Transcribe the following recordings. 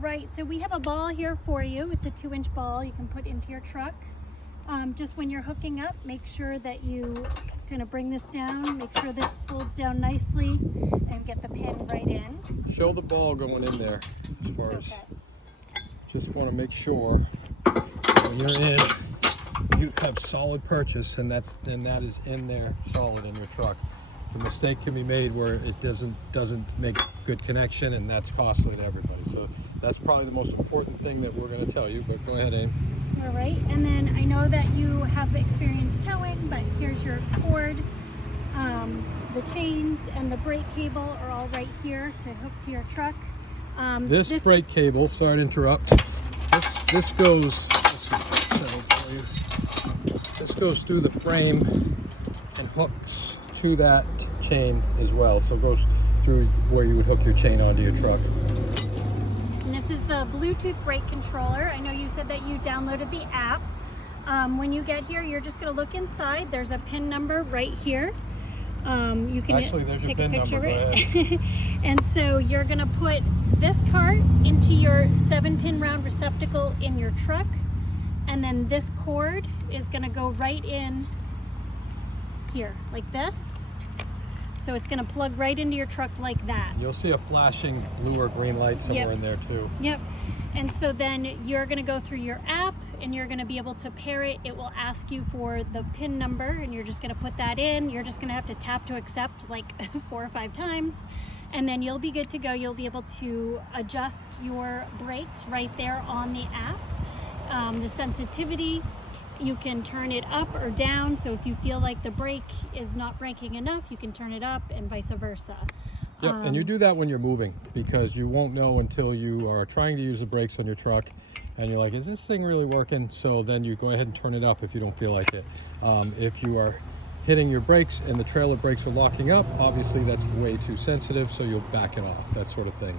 right, so we have a ball here for you. It's a 2-inch ball you can put into your truck. Just when you're hooking up, make sure that you kind of bring this down, make sure that it folds down nicely, and get the pin right in. Show the ball going in there as far as, Okay. just want to make sure when you're in, you have solid purchase, and that is in there solid in your truck. The mistake can be made where it doesn't make good connection, and that's costly to everybody. So that's probably the most important thing that we're going to tell you, but go ahead, Aim. All right, and then I know that you have experienced towing, but here's your cord. The chains and the brake cable are all right here to hook to your truck. This brake cable, sorry to interrupt, this goes, this goes through the frame and hooks to that chain as well. So it goes through where you would hook your chain onto your truck. And this is the Bluetooth brake controller. I know you said that you downloaded the app. When you get here, you're just going to look inside. There's a PIN number right here. You can Actually, there's take your a PIN picture number. of it. And so you're going to put this part into your 7-pin round receptacle in your truck. And then this cord is going to go right in here, like this. So it's going to plug right into your truck like that. You'll see a flashing blue or green light somewhere in there too. Yep. And so then you're going to go through your app and you're going to be able to pair it. It will ask you for the PIN number and you're just going to put that in. You're just going to have to tap to accept like 4 or 5 times. And then you'll be good to go. You'll be able to adjust your brakes right there on the app. The sensitivity, you can turn it up or down. So if you feel like the brake is not braking enough, you can turn it up and vice versa. Yep, and you do that when you're moving, because you won't know until you are trying to use the brakes on your truck and you're like, is this thing really working? So then you go ahead and turn it up if you don't feel like it. If you are hitting your brakes and the trailer brakes are locking up, obviously that's way too sensitive, so you'll back it off, that sort of thing.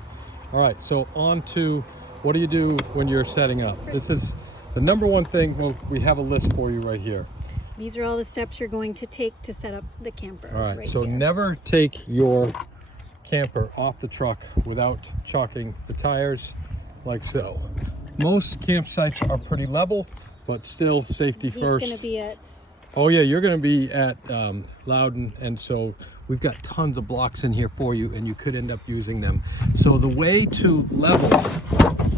All right, so on to what do you do when you're setting up? This is the number one thing. Well, we have a list for you right here. These are all the steps you're going to take to set up the camper. All right, so here. never take your camper off the truck without chalking the tires like so. Most campsites are pretty level, but still safety first. He's gonna be at... Oh yeah, you're gonna be at Loudon, and so we've got tons of blocks in here for you, and you could end up using them. So the way to level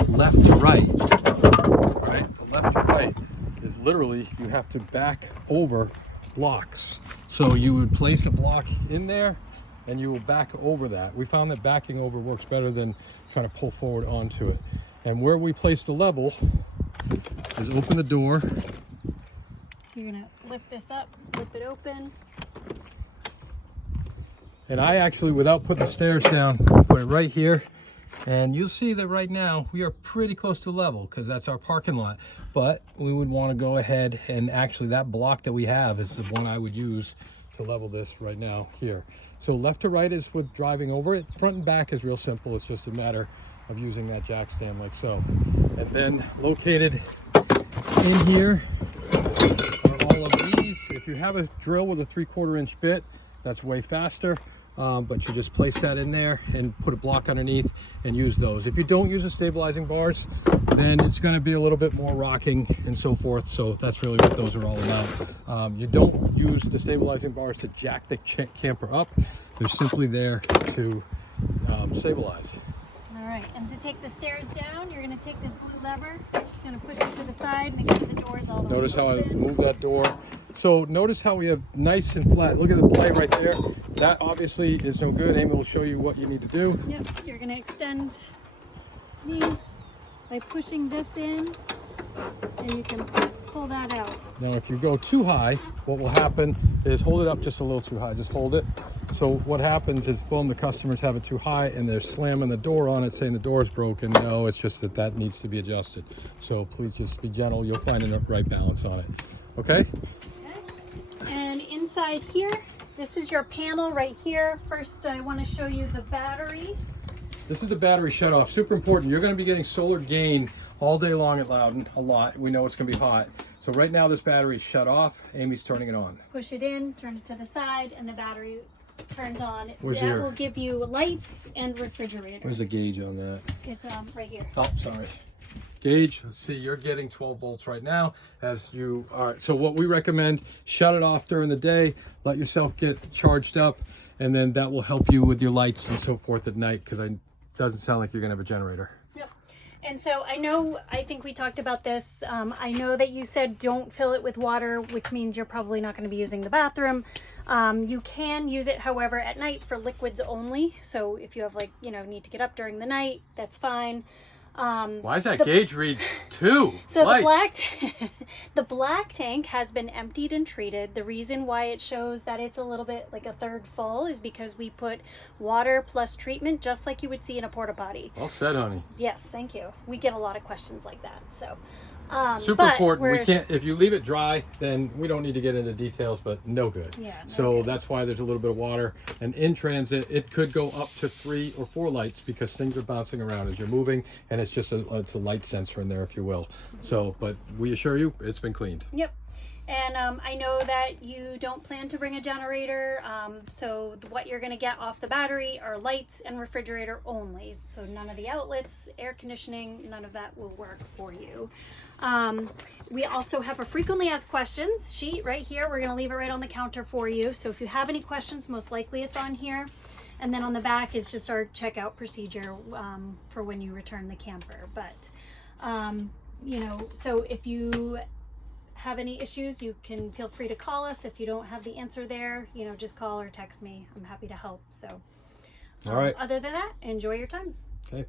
left to right, the left to right is literally you have to back over blocks. So you would place a block in there and you will back over that. We found that backing over works better than trying to pull forward onto it. And where we place the level is open the door. So you're gonna lift this up, flip it open. And I actually, without putting the stairs down, put it right here. And you'll see that right now we are pretty close to level because that's our parking lot. But we would want to go ahead and actually that block that we have is the one I would use to level this right now here. So left to right is with driving over it. Front and back is real simple. It's just a matter of using that jack stand like so. And then located in here are all of these. If you have a drill with a 3/4 inch bit, that's way faster. But you just place that in there and put a block underneath and use those. If you don't use the stabilizing bars, then it's going to be a little bit more rocking and so forth. So that's really what those are all about. You don't use the stabilizing bars to jack the camper up. They're simply there to stabilize. All right, and to take the stairs down, you're going to take this blue lever. You're just going to push it to the side, make sure the door's all the way Notice how I open. move that door. So notice how we have nice and flat. Look at the play right there. That obviously is no good. Amy will show you what you need to do. Yep, you're going to extend these by pushing this in, and you can pull that out. Now if you go too high, what will happen is hold it up just a little too high. Just hold it. So what happens is, boom, the customers have it too high and they're slamming the door on it saying the door is broken. No, it's just that needs to be adjusted. So please just be gentle. You'll find the right balance on it. Okay? And inside here, this is your panel right here. First, I want to show you the battery. This is the battery shut off. Super important. You're going to be getting solar gain all day long at Loudon, a lot. We know it's going to be hot. So right now this battery is shut off. Amy's turning it on. Push it in, turn it to the side, and the battery turns on. Where's that your- will give you lights and refrigerator. Where's the gauge on that? It's right here. Oh, sorry. Gauge, let's see, you're getting 12 volts right now as you are. So what we recommend, shut it off during the day, let yourself get charged up, and then that will help you with your lights and so forth at night, because it doesn't sound like you're gonna have a generator. Yep. And so I think we talked about this. I know that you said don't fill it with water, which means you're probably not going to be using the bathroom. You can use it, however, at night for liquids only. So if you have need to get up during the night, that's fine. Why is that gauge read 2 So lights? the black tank has been emptied and treated. The reason why it shows that it's a little bit like a third full is because we put water plus treatment, just like you would see in a porta potty. Well said, honey. Yes, thank you. We get a lot of questions like that. So super important. We can't, if you leave it dry, then we don't need to get into details, but no good. Yeah, so that's why there's a little bit of water. And in transit, it could go up to 3 or 4 lights because things are bouncing around as you're moving, and it's just it's a light sensor in there, if you will. So, but we assure you, it's been cleaned. Yep. And I know that you don't plan to bring a generator, so what you're going to get off the battery are lights and refrigerator only. So none of the outlets, air conditioning, none of that will work for you. We also have a frequently asked questions sheet right here. We're going to leave it right on the counter for you. So if you have any questions, most likely it's on here. And then on the back is just our checkout procedure for when you return the camper. But, so if you have any issues, you can feel free to call us. If you don't have the answer there, just call or text me. I'm happy to help. So all right. other than that, enjoy your time. Okay.